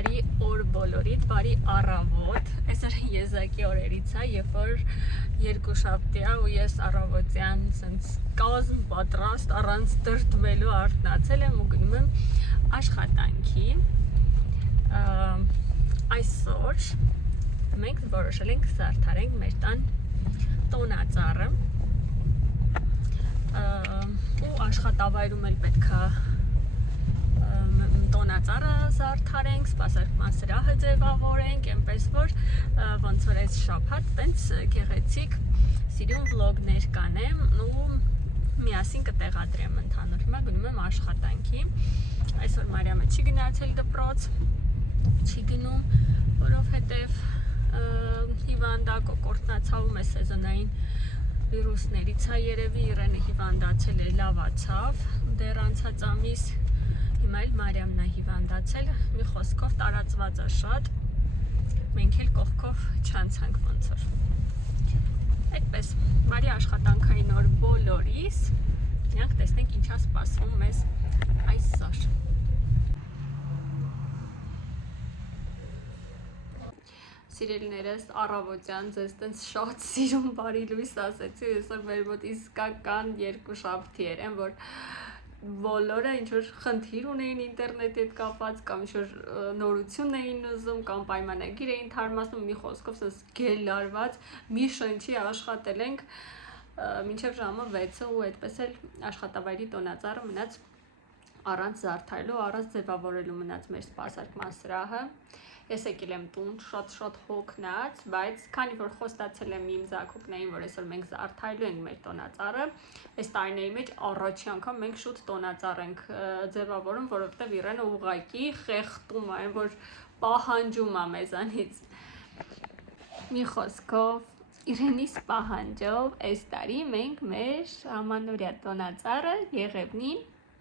Բարի օր բոլորիդ, բարի առավոտ։ Այսօր եզակի օրերից է, երբ որ երկուշաբթի է ու ես առավոտյան սենց կազմ պատրաստ առանց դրդվելու արթնացել եմ ու գնում եմ աշխատանքի։ Այսօր մենք որոշել ենք զարդարենք մեր տան տոնածառը ու աշխատավայրում էլ պետք է տոնածառը զարդարենք, սպասարկման սրահը ձևավորենք, այնպես որ ոնց որ այս շաբաթ տենց գեղեցիկ սիրուն վլոգներ կանեմ ու միասին կտեղադրեմ ընդհանուր։ Հիմա գնում եմ աշխատանքի։ Այսօր Մարիամը չի գնացել դպրոց, չի գնում, որովհետև հիվանդա կոկորտնացավում է սեզոնային վիրուսներից է երևի, Իրենը հիվանդացել է, լավացավ դեռ անցած ամիս։ Հիմա էլ Մարիամն է հիվանդացել, մի խոսքով տարածված է շատ, մենք էլ կողքով չանցանք ոնց որ։ Այդպես, բարի աշխատանքային օր բոլորիս, միանք տեսնենք ինչա սպասվում մեզ այսօր։ Սիրելիներս, առավոտյան ձեզ տենց շատ սիրուն բարի լույս ասեցի, այսօր մեր մոտ իսկական երկուշաբթի էր, են որ բոլորը ինչ-որ խնդիր ունեին ինտերնետի հետ կապված, կամ ինչ-որ նորություն էին ուզում, կամ պայմանագիր էին թարմացնում, մի խոսքով սենց գել արված, մի շնչի աշխատել ենք մինչև ժամը 6-ը ու այդպես էլ աշխատավայրի տոնածառը մնաց առանց զարդարելու, առանց ձևավորելու մնաց մեր սպասարկման սրահը։ Ես եկել եմ տուն շատ հոգնած, բայց քանի որ խոստացել եմ իմ զաքուկներին, որ այսօր մենք զարդարելու ենք մեր տոնածառը, այս տարիների մեջ առաջի անգամ մենք շուտ տոնածառ ենք ձևավորում, որովհետև Իրենը ուղղակի խեղդում է, որ պահանջում է մեզանից։ Մի խոսքով, Իրենից պահանջով այս տարի մենք մեր ամանորյա տոնածառը Եղևնին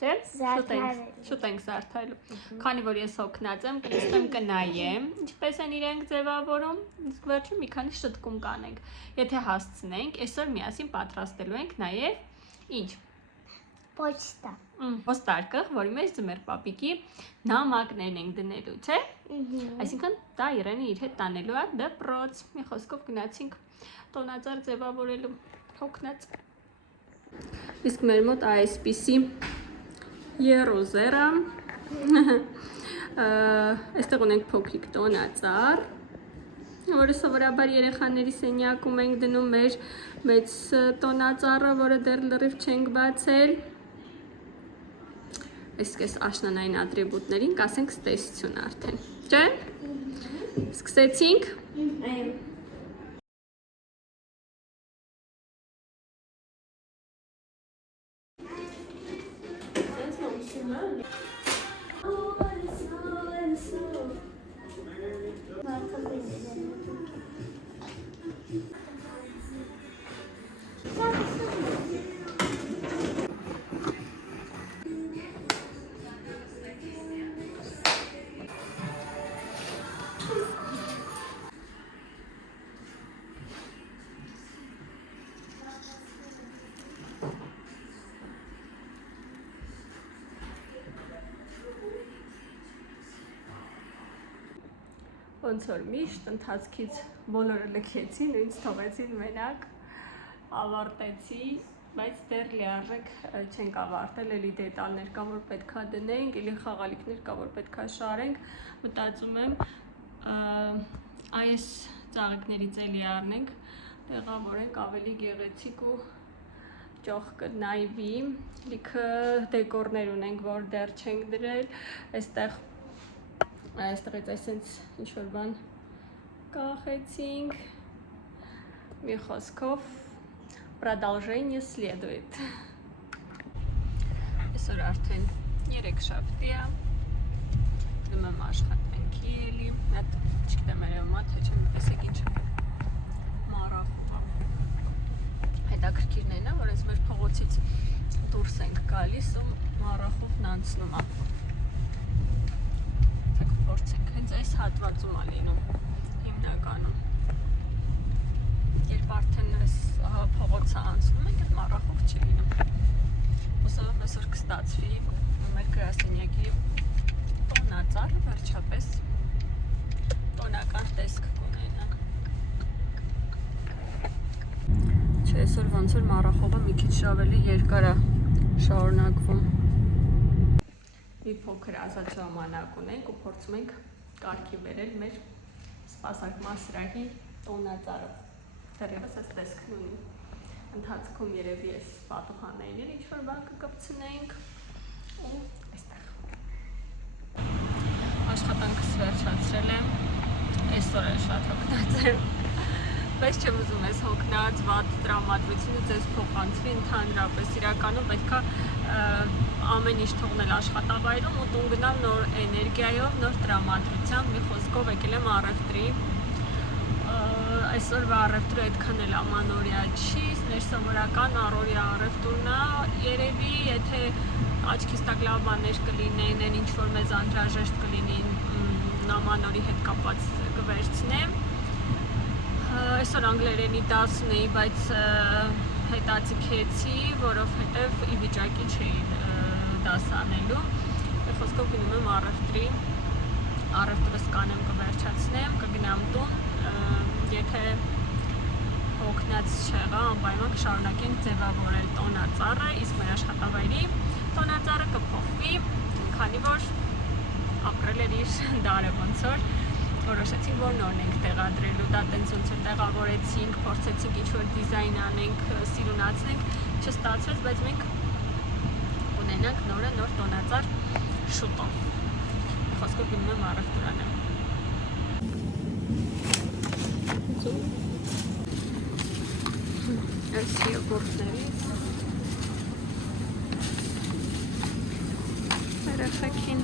շուտ ենք զարդարելու, քանի որ ես հոգնած եմ, կստեմ կնայեմ, ինչպես են իրենք ձևավորում, իսկ վերջում մի քանի շտկում կանենք, եթե հասցնենք, այսօր միասին պատրաստելու ենք նաև ինչ? Պոստարկղ, որի մեջ ձմեռ պապիկի նամակներն ենք դնելու, չէ? Այսինքն դա Իրենը իր հետ տանելու է դպրոց, մի խոսքով գնացինք տոնածառ ձևավորելու, հոգնած։ Իսկ մեր մոտ այսպիսի Երոզերը, այստեղ ունենք փոքրիկ տոնածառ, որը սովորաբար երեխաների սենյակում ենք դնում մեր մեծ տոնածառը, որը դեռ լրիվ չենք բացել։ Այս աշնանային ատրիբուտներին կասենք ստեսություն արդեն, չէ՞։ Սկսեցինք։ Ոնց որ միշտ ընթացքից բոլորը լքեցին, ինձ թողեցին մենակ, ավարտեցի, բայց դեռ լիարժեք չենք ավարտել, էլի դետալներ կա, որ պետք է դնենք, էլի խաղալիքներ կա, որ պետք է շարենք, մտածում եմ այս ծաղիկներից էլի առնենք, տեղավորենք ավելի գեղեցիկ ու ճոխ կնայվի, լիքը դեկորներ ունենք, որ դեռ չենք դրել, այստեղից այսենց ինչ-որ բան կախեցինք, մի խոսքով продолжение следует։ Այսօր արդեն երեքշաբթի է, գնում եմ աշխատանքի էլի, հատ չգիտեմ երևում է, թե չեմ տեսեք ինչ մառախուղ հետաքրքիրներն է, որ այս մեր փողոցից դուրս ենք գալիս ու մառախուղն անցնում է։ Փորձենք, հենց այս հատվածում է լինում հիմնականում, երբ արդեն այս փողոցը անցնում ենք, այդ մառախուղ չի լինում, հուսով այսօր կստացվի մեր գրասենյակի տոնածառը վերջապես բնական տեսք կունենա։ Չէ, այսօր ոնց որ մառախողը մի քիչ ավելի երկար է շարունակվում։ Մի փոքր ազատ ժամանակ ունենք ու փորձում ենք կարգի բերել մեր սպասարկման սրահի տոնածառը։ Դեռևս այս տեսքն ունի։ Ընթացքում երևի այս պատուհաններին ինչ-որ բան կկպցնենք ու այստեղ։ Աշխատանքս վերջացրել եմ, այսօր էլ շատ հոգնած եմ, բայց չեմ ուզում ես հոգնած, վատ տրամադրությունը ձեզ փոխանցվի ընդհանրապես, իրականում պետք է ամեն ինչ թողնել աշխատավայրում ու տուն գնալ նոր էներգիայով, նոր տրամադրությամբ, մի խոսքով եկել եմ առևտրի, այսօրվա առևտրը այդքան էլ ամանորյա չի, ներսովորական առօրյա առևտուրն է, երևի եթե աչքիս տակ լավ բաներ կլինեն, այն ինչ որ մեզ անհրաժեշտ կլինի նամանորի հետ կապված կվերցնեմ։ Այսօր անգլերենի դաս ունեի, բայց հետաձգեցի, որովհետև ի վիճակի չէի դաս անելու։ Խոսքով գնում եմ առևտրի, առևտրս կանեմ կվերջացնեմ, կգնամ տուն, եթե հոգնած չեղա, անպայման կշարունակենք ձևավորել տոնածառը, իսկ մեր աշխատավայրի տոնածառը կփոխվի, քանի որ ապրել էր իր դարը ոնց որ որոշեցինք, որ նորն ենք տեղադրելու, դա տենց ոնց որ տեղավորեցինք, փորձեցինք ինչ-որ դիզայն անենք, սիրունացնենք, չստացվեց, բայց մենք ունենանք նոր տոնածառ շուտով։ Խոսքով գնում եմ առևտուր անեմ։ Այս յոգուրտներից երեխեքին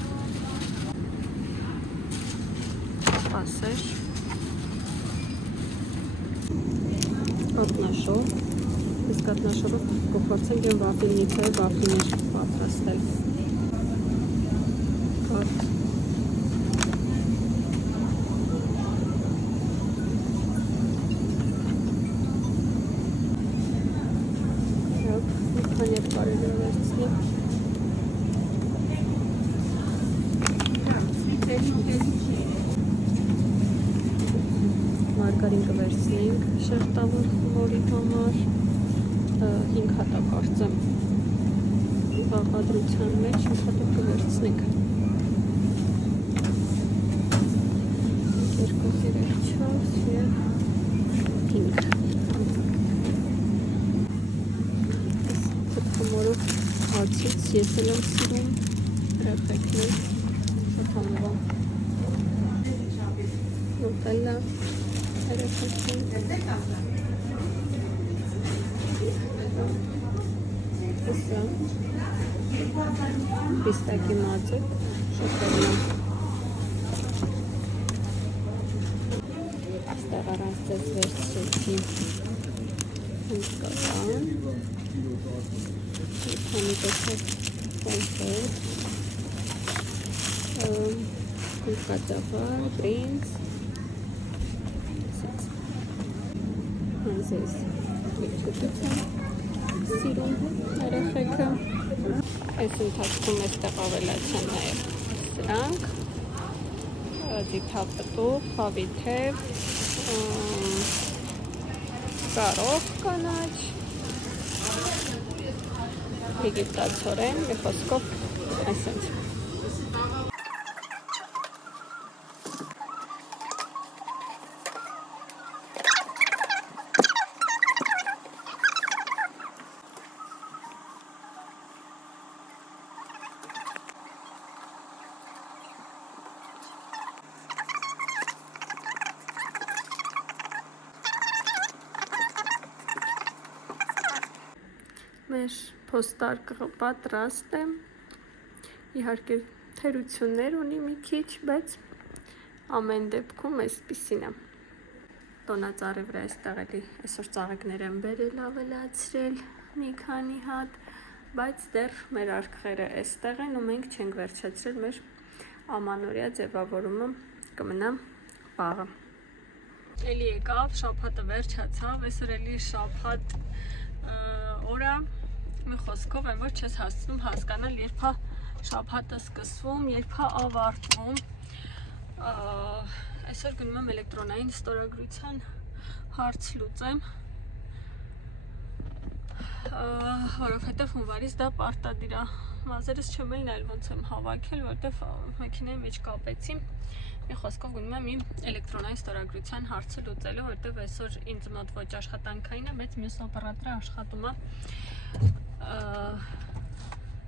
ասեր կատնաշով, իսկ կատնաշովը կփորձենք եմ վաֆլինիցը վաֆլիներ պատրաստել։ Կարդ քանի կարելի է վերցնել։ Մարգարին կվերցնենք շերտավոր խմորի համար, 5 հատակ կարծեմ բաղադրության մեջ 5 հատակ կվերցնենք։ 2, 3, 4 և 5։ Խմորով հացից ես էլ եմ սիրում, երեխեքն են, շոթանովա։ Նուտելլա, երեխեքին։ Հսա, պիստակի մածիկ, շոթելլա։ Այստեղ առանց ձեզ վերցրեցի հունկական, քանի տեսակ կոնֆետ, հունկաճավար, բրինձ, հանձես լիքուտություն, սիրում երեխեքը, այս ընթացքում էստեղ ավելացան նաև սրանք, ձիթապտուղ, խավիթև, կարող կանաչ, եգիպտացորեն, մի խոսքով այսենց։ Մեր փոստարկղը պատրաստ է, իհարկե թերություններ ունի մի քիչ, բայց ամեն դեպքում այսպիսին է։ Տոնածառի վրա այստեղ էլի այսօր ծաղիկներ եմ բերել ավելացրել մի քանի հատ, բայց դեռ մեր արկղերը այստեղ են ու մենք չենք վերջացրել մեր ամանորյա ձևավորումը, կմնա վաղը։ Էլի եկավ, շաբաթը վերջացավ, այսօր էլի շաբաթ օրը, մի խոսքով եմ, որ չես հասցնում հասկանալ, երբ է շաբաթը սկսվում, երբ է ավարտվում, Այսօր գնում եմ էլեկտրոնային ստորագրության հարց լուծեմ, որովհետև հունվարից դա պարտադիր է։ Մազերս չմեին այլ ոնց եմ հավաքել, որովհետև մեքենայի մեջ կապեցի։ Մի խոսքով գնում եմ իմ էլեկտրոնային ստորագրության հարցը լուծելու, որովհետև այսօր ինձ մոտ ոչ աշխատանքային է, բայց մյուս օպերատորը աշխատում է։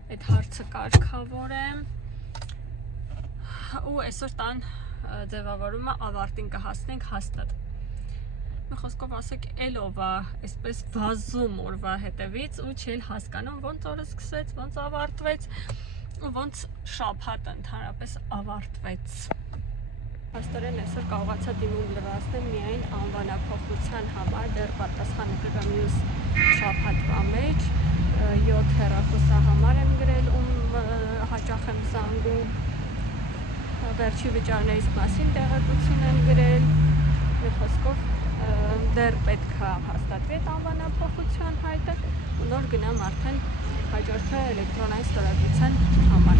Այդ հարցը կարգավորեմ ու այսօր տան ձևավորումը ավարտին կհասնենք հաստատ։ Մի խոսքով ասեք, ով է այսպես վազում օրվա հետևից ու չի հասկանում ոնց օրը սկսեց, ոնց ավարտվեց ու ոնց շաբաթը ընդհանրապես ավարտվեց։ Փաստորեն այսօր կարողացա դիմում լրացնել միայն անվանափոխության համար, դեռ պատասխանը կգա մյուս շաբաթվա մեջ, 7 հեռախոսահամար եմ գրել, հաճախ եմ զանգում, վերջի վճարներից մասին տեղեկություն եմ գրել, մի խոսքով դեռ պետք է հաստատվի այդ անվանափոխության հայտը ու նոր գնամ արդեն հաջորդը էլեկտրոնային ստորագրության համար։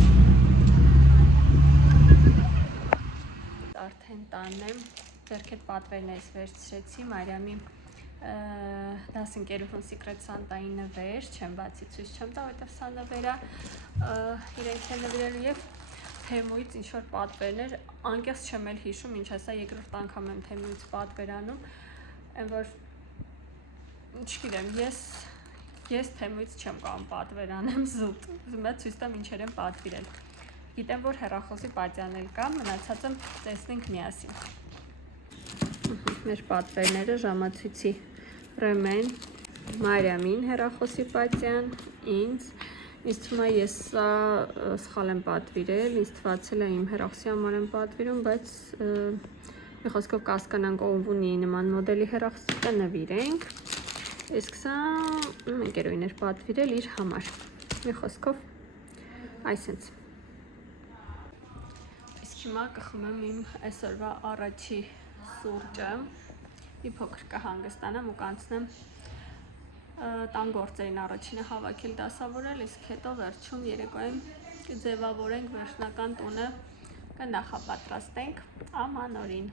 Արդեն տանն եմ, ձեռք այդ պատվերներից վերցրեցի Մարիամի դասընկերուհուն Secret Santa-ի նվեր, չեմ բացի ցույց չեմ տա, որովհետև սա նվեր է իրենք են նվիրել եւ Թեմուից ինչ-որ պատվերներ, անկեղծ չեմ էլ հիշում, ինչ ասա երկրորդ անգամ եմ Թեմուից պատվեր անում, այն որ չգիտեմ, ես Թեմուից չեմ կարող պատվեր անեմ զուտ, ուզում եմ ցույց տամ ինչեր եմ պատվիրել։ Գիտեմ, որ հեռախոսի պատյան էլ կա, մնացածը տեսնենք միասին։ Մեր պատվերները ժամացույցի Ռեմեն, Մարիամին հեռախոսի պատյան, ինձ թվում է ես սա սխալ եմ պատվիրել, ինձ թվացել է իմ հեռախոսի համար եմ պատվիրում, բայց մի խոսքով կասկանանք ով ունի նման մոդելի հեռախոս կնվիրենք, իսկ սա ընկերուհին էր պատվիրել իր համար, մի խոսքով այսպես։ Իսկ հիմա կխմեմ իմ այսօրվա առաջի սուրճը, մի փոքր կհանգստանամ ու կանցնեմ տան գործերին առաջինը հավաքել դասավորել, իսկ հետո վերջում երեկոյին կձևավորենք վերջնական տունը կնախապատրաստենք ամանորին։